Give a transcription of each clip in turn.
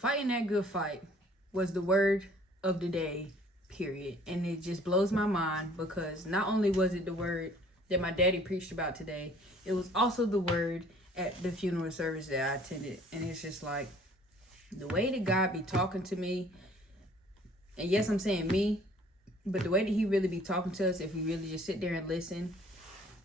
Fighting that good fight was the word of the day, period. And it just blows my mind because not only was it the word that my daddy preached about today, it was also the word at the funeral service that I attended. And it's just like the way that God be talking to me, and yes, I'm saying me, but the way that he really be talking to us, if we really just sit there and listen,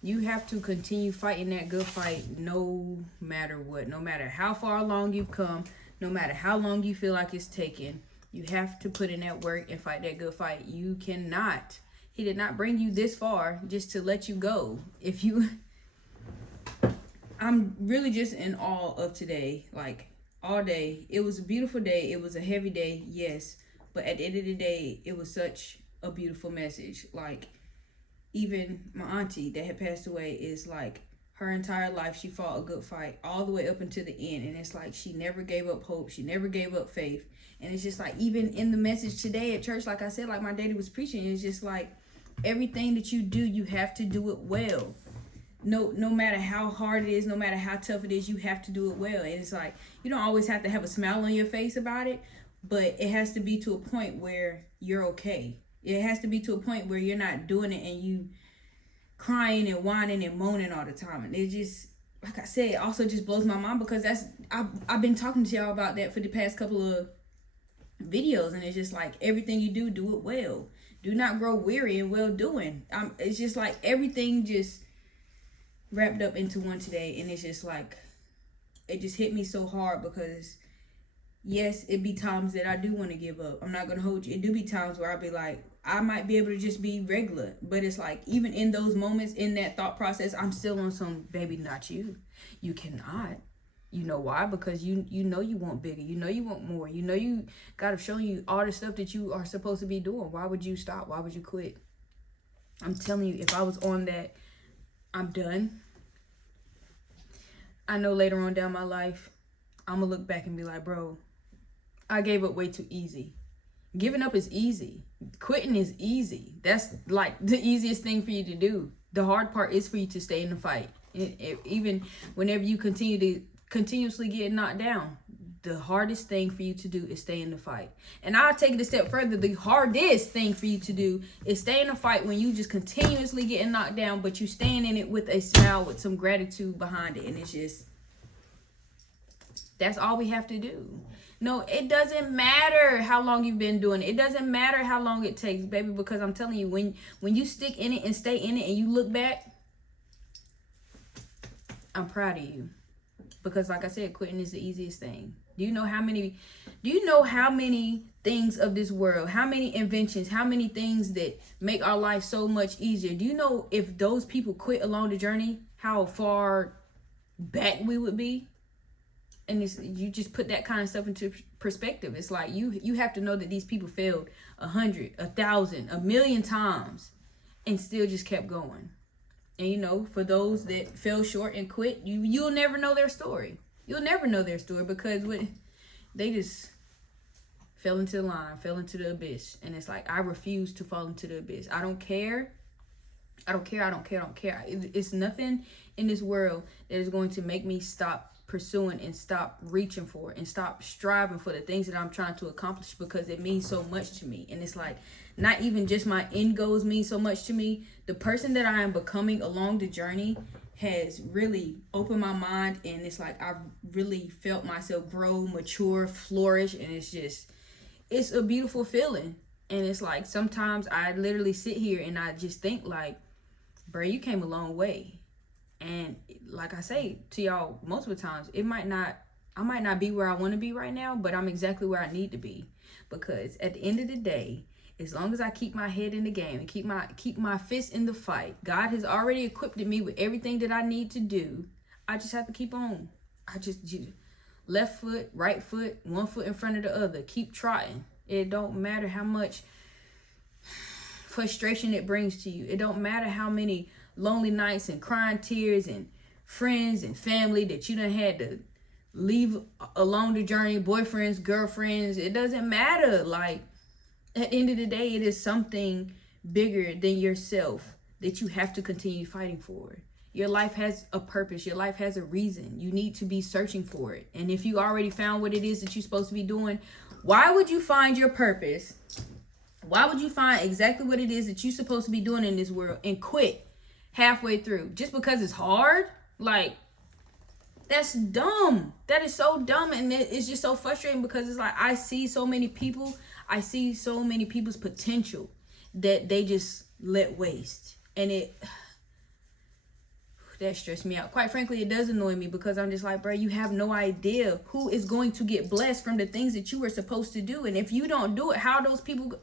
you have to continue fighting that good fight no matter what, no matter how far along you've come, no matter how long you feel like it's taken. You have to put in that work and fight that good fight. You cannot. He did not bring you this far just to let you go. I'm really just in awe of today. Like all day. It was a beautiful day. It was a heavy day, yes. But at the end of the day, it was such a beautiful message. Like, even my auntie that had passed away is like her entire life she fought a good fight all the way up until the end, and it's like she never gave up hope, she never gave up faith. And it's just like even in the message today at church, like I said, like my daddy was preaching, it's just like everything that you do, you have to do it well. No matter how hard it is, no matter how tough it is, you have to do it well. And it's like you don't always have to have a smile on your face about it, but it has to be to a point where you're okay. It has to be to a point where you're not doing it and you crying and whining and moaning all the time. And it just, like I said, it also just blows my mind because I've been talking to y'all about that for the past couple of videos, and it's just like everything you do, do it well. Do not grow weary in well doing. It's just like everything just wrapped up into one today, and it's just like it just hit me so hard because yes, it be times that I do want to give up. I'm not gonna hold you. It do be times where I'll be like, I might be able to just be regular, but it's like even in those moments, in that thought process, I'm still on some baby, not you. You cannot. You know why? Because you know you want bigger. You know you want more. You know you God have shown you all the stuff that you are supposed to be doing. Why would you stop? Why would you quit? I'm telling you, if I was on that, I'm done. I know later on down my life, I'm gonna look back and be like, bro, I gave up way too easy. Giving up is easy. Quitting is easy. That's like the easiest thing for you to do. The hard part is for you to stay in the fight. Even whenever you continue to continuously get knocked down, the hardest thing for you to do is stay in the fight. And I'll take it a step further. The hardest thing for you to do is stay in the fight when you just continuously getting knocked down, but you staying in it with a smile, with some gratitude behind it. And it's just, that's all we have to do. No, it doesn't matter how long you've been doing it. It doesn't matter how long it takes, baby, because I'm telling you, when you stick in it and stay in it and you look back, I'm proud of you. Because like I said, quitting is the easiest thing. Do you know how many things of this world, how many inventions, how many things that make our life so much easier? Do you know if those people quit along the journey, how far back we would be? And you just put that kind of stuff into perspective. It's like you have to know that these people failed 100, 1,000, 1,000,000 times and still just kept going. And you know, for those that fell short and quit, you'll never know their story. You'll never know their story because they just fell into the line, fell into the abyss. And it's like, I refuse to fall into the abyss. I don't care. It's nothing in this world that is going to make me stop pursuing and stop reaching for and stop striving for the things that I'm trying to accomplish, because it means so much to me. And it's like, not even just my end goals mean so much to me. The person that I am becoming along the journey has really opened my mind, and it's like I've really felt myself grow, mature, flourish, and it's a beautiful feeling. And it's like sometimes I literally sit here and I just think like, bro, you came a long way. And like I say to y'all most of the times, I might not be where I want to be right now, but I'm exactly where I need to be. Because at the end of the day, as long as I keep my head in the game and keep my fist in the fight, God has already equipped me with everything that I need to do. I just have to keep on. Left foot, right foot, one foot in front of the other. Keep trotting. It don't matter how much frustration it brings to you. It don't matter how many lonely nights and crying tears and friends and family that you done had to leave along the journey, boyfriends, girlfriends. It doesn't matter. Like, at the end of the day, it is something bigger than yourself that you have to continue fighting for. Your life has a purpose. Your life has a reason. You need to be searching for it. And if you already found what it is that you're supposed to be doing, why would you find your purpose? Why would you find exactly what it is that you're supposed to be doing in this world and quit halfway through just because it's hard? Like, that's dumb. That is so dumb. And it's just so frustrating because it's like I see so many people. I see so many people's potential that they just let waste. And that stressed me out. Quite frankly, it does annoy me because I'm just like, bro, you have no idea who is going to get blessed from the things that you were supposed to do. And if you don't do it, how those people...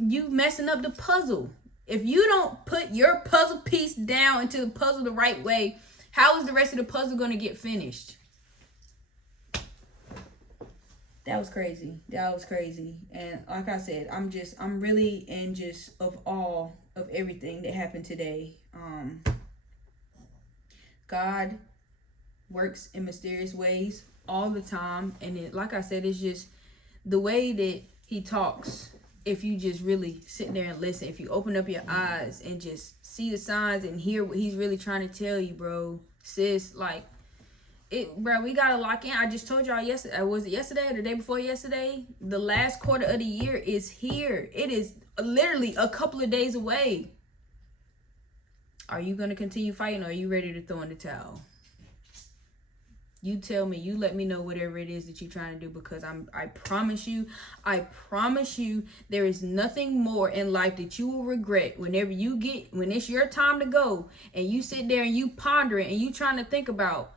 You messing up the puzzle. If you don't put your puzzle piece down into the puzzle the right way, how is the rest of the puzzle going to get finished? That was crazy. That was crazy. And like I said, I'm really in just of awe of everything that happened today. God works in mysterious ways all the time. And like I said, it's just the way that he talks. If you just really sit there and listen, if you open up your eyes and just see the signs and hear what he's really trying to tell you, bro, sis, like, bro, we gotta lock in. I just told y'all yesterday, was it yesterday or the day before yesterday? The last quarter of the year is here. It is literally a couple of days away. Are you gonna continue fighting, or are you ready to throw in the towel? You tell me. You let me know whatever it is that you're trying to do, because I promise you, there is nothing more in life that you will regret when it's your time to go and you sit there and you ponder it and you trying to think about,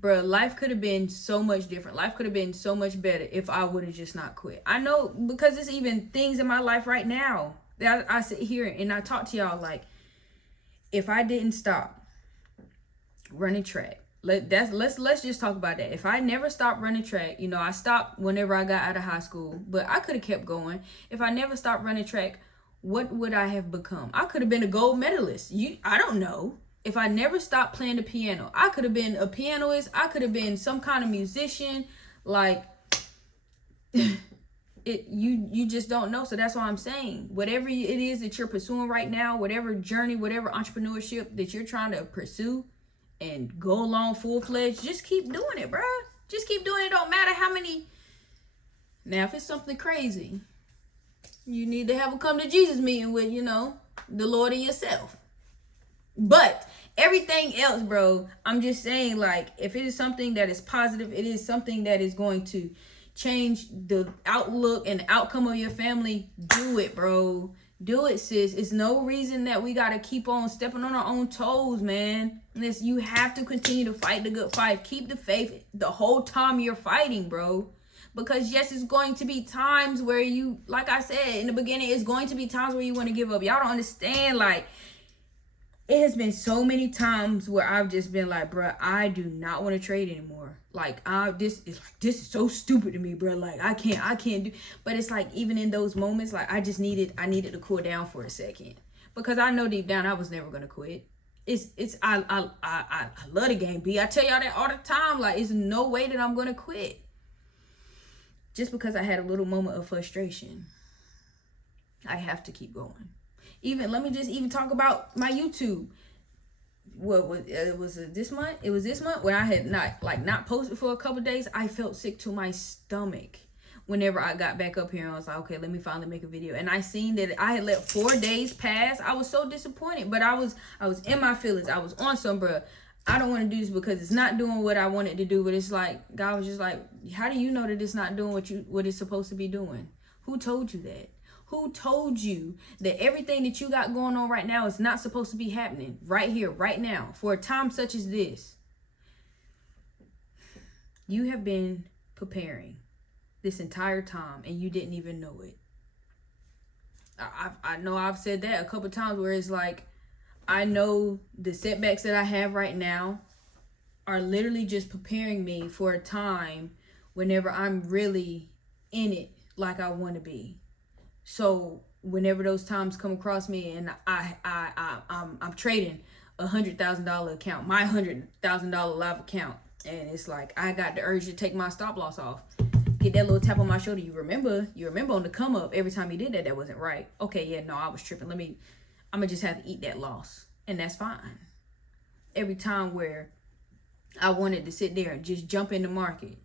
bruh, life could have been so much different. Life could have been so much better if I would have just not quit. I know, because there's even things in my life right now that I sit here and I talk to y'all like, if I didn't stop running track, let's just talk about that. If I never stopped running track, I stopped whenever I got out of high school, but I could have kept going. If I never stopped running track, what would I have become? I could have been a gold medalist. I don't know. If I never stopped playing the piano, I could have been a pianist. I could have been some kind of musician. Like, you just don't know. So that's why I'm saying, whatever it is that you're pursuing right now, whatever journey, whatever entrepreneurship that you're trying to pursue and go along full-fledged, just keep doing it, bruh. Just keep doing it. Don't matter how many. Now, if it's something crazy, you need to have a come to Jesus meeting with, the Lord and yourself. But everything else, bro, I'm just saying, like, if it is something that is positive, it is something that is going to change the outlook and outcome of your family, do it, bro. Do it, sis. It's no reason that we gotta keep on stepping on our own toes, man. You have to continue to fight the good fight. Keep the faith the whole time you're fighting, bro. Because yes, it's going to be times where you, like I said in the beginning, it's going to be times where you want to give up. Y'all don't understand. Like, it has been so many times where I've just been like, bro, I do not want to trade anymore. Like, this is so stupid to me, bro. Like, I can't do. But it's like, even in those moments, like, I needed to cool down for a second, because I know deep down I was never gonna quit. I love the game, B. I tell y'all that all the time. Like, it's no way that I'm gonna quit just because I had a little moment of frustration. I have to keep going. Let me just even talk about my YouTube. Was it this month? It was this month when I had not posted for a couple of days. I felt sick to my stomach whenever I got back up here, and I was like, okay, let me finally make a video. And I seen that I had let 4 days pass. I was so disappointed, but I was in my feelings. I was on some, bruh, I don't want to do this because it's not doing what I wanted to do. But it's like, God was just like, how do you know that it's not doing what it's supposed to be doing? Who told you that? Who told you that everything that you got going on right now is not supposed to be happening right here, right now, for a time such as this? You have been preparing this entire time and you didn't even know it. I know I've said that a couple times where it's like, I know the setbacks that I have right now are literally just preparing me for a time whenever I'm really in it like I want to be. So whenever those times come across me and I'm trading $100,000 account, my $100,000 live account, and it's like I got the urge to take my stop loss off, get that little tap on my shoulder. You remember on the come up every time you did that wasn't right. Okay, yeah, no, I was tripping. I'm gonna just have to eat that loss, and that's fine. every time where I wanted to sit there and just jump in the market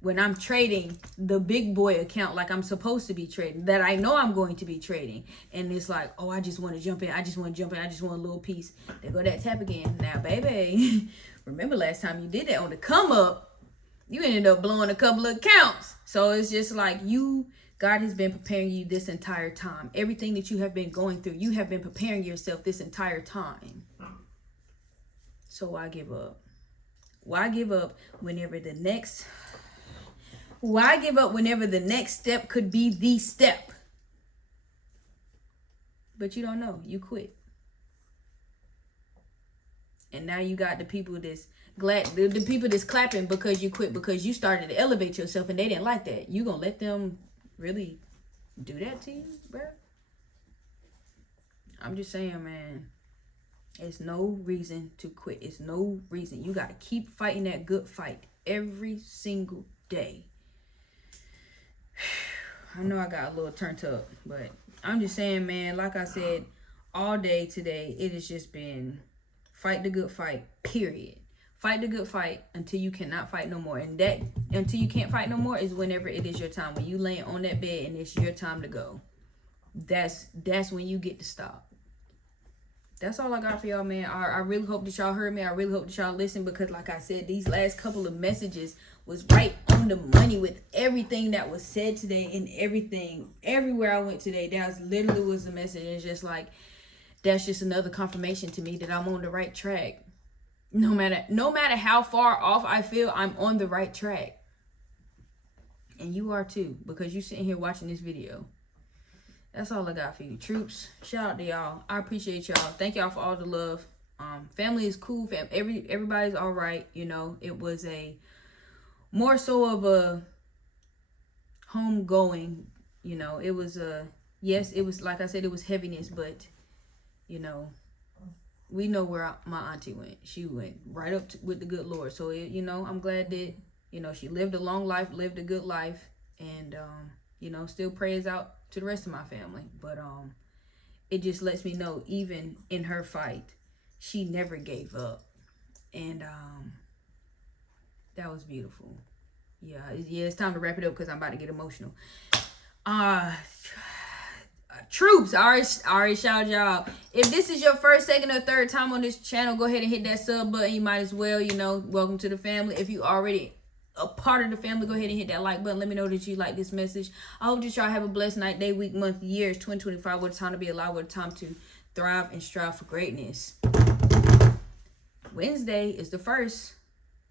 when I'm trading the big boy account like I'm supposed to be trading, that I know I'm going to be trading. And it's like, oh, I just want to jump in. I just want to jump in. I just want a little piece. There go that tap again. Now, baby, remember last time you did that on the come up, you ended up blowing a couple of accounts. So it's just like God has been preparing you this entire time. Everything that you have been going through, you have been preparing yourself this entire time. So why give up? Why give up whenever the next step could be the step? But you don't know. You quit. And now you got the people that's glad, the people that's clapping because you quit, because you started to elevate yourself and they didn't like that. You gonna let them really do that to you, bro? I'm just saying, man. It's no reason to quit. It's no reason. You got to keep fighting that good fight every single day. I know I got a little turned up, but I'm just saying, man, like I said, all day today, it has just been fight the good fight, period. Fight the good fight until you cannot fight no more. And that, until you can't fight no more, is whenever it is your time. When you lay on that bed and it's your time to go. That's when you get to stop. That's all I got for y'all, man. I really hope that y'all heard me. I really hope that y'all listened, because like I said, these last couple of messages was right on the money with everything that was said today, and everything. Everywhere I went today, that was literally the message. It's just like, that's just another confirmation to me that I'm on the right track. No matter how far off I feel, I'm on the right track. And you are too, because you sitting here watching this video. That's all I got for you, troops. Shout out to y'all. I appreciate y'all. Thank y'all for all the love. Family is cool. Everybody's all right. You know, it was a more so of a homegoing. You know, it was yes, it was, like I said, it was heaviness, but you know, we know where my auntie went. She went right up with the good Lord. So you know, I'm glad that, you know, she lived a long life, lived a good life, and you know, still prays out to the rest of my family. But it just lets me know, even in her fight, she never gave up. And that was beautiful. Yeah, it's time to wrap it up, because I'm about to get emotional. Troops, I already shouted y'all out. If this is your first, second, or third time on this channel, go ahead and hit that sub button. You might as well, you know, welcome to the family. If you already a part of the family, go ahead and hit that like button. Let me know that you like this message. I hope that y'all have a blessed night, day, week, month, years. 2025. What a time to be alive. What a time to thrive and strive for greatness. Wednesday is the first.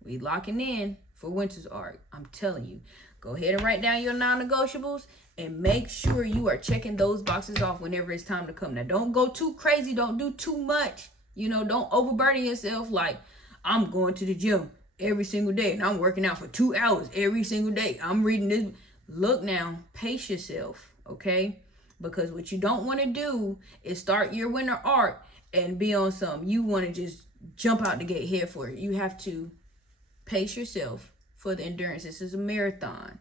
We locking in for Winter's Arc. I'm telling you. Go ahead and write down your non-negotiables and make sure you are checking those boxes off whenever it's time to come. Now, don't go too crazy. Don't do too much. You know, don't overburden yourself. Like, I'm going to the gym every single day and I'm working out for 2 hours every single day. I'm reading this. Look now, pace yourself, okay? Because what you don't want to do is start your winter arc and be on some. You want to just jump out the gate here for it. You have to pace yourself for the endurance. This is a marathon.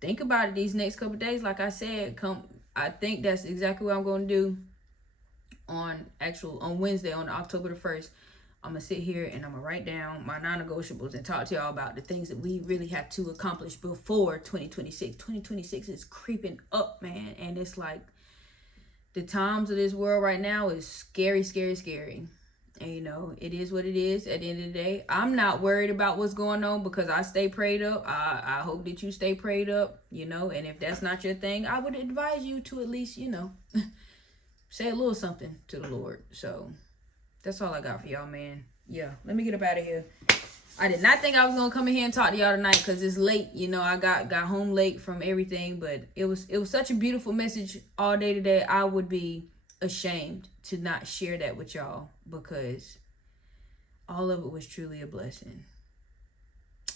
Think about it these next couple of days. Like I said, I think that's exactly what I'm going to do on Wednesday, on October the 1st. I'm going to sit here and I'm going to write down my non-negotiables and talk to y'all about the things that we really have to accomplish before 2026. 2026 is creeping up, man. And it's like, the times of this world right now is scary, scary, scary. And, you know, it is what it is at the end of the day. I'm not worried about what's going on because I stay prayed up. I hope that you stay prayed up, you know. And if that's not your thing, I would advise you to at least, you know, say a little something to the Lord. So that's all I got for y'all, man. Yeah, let me get up out of here. I did not think I was going to come in here and talk to y'all tonight because it's late. You know, I got home late from everything. But it was such a beautiful message all day today. I would be ashamed to not share that with y'all because all of it was truly a blessing.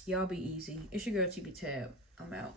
Y'all be easy. It's your girl TB Tab. I'm out.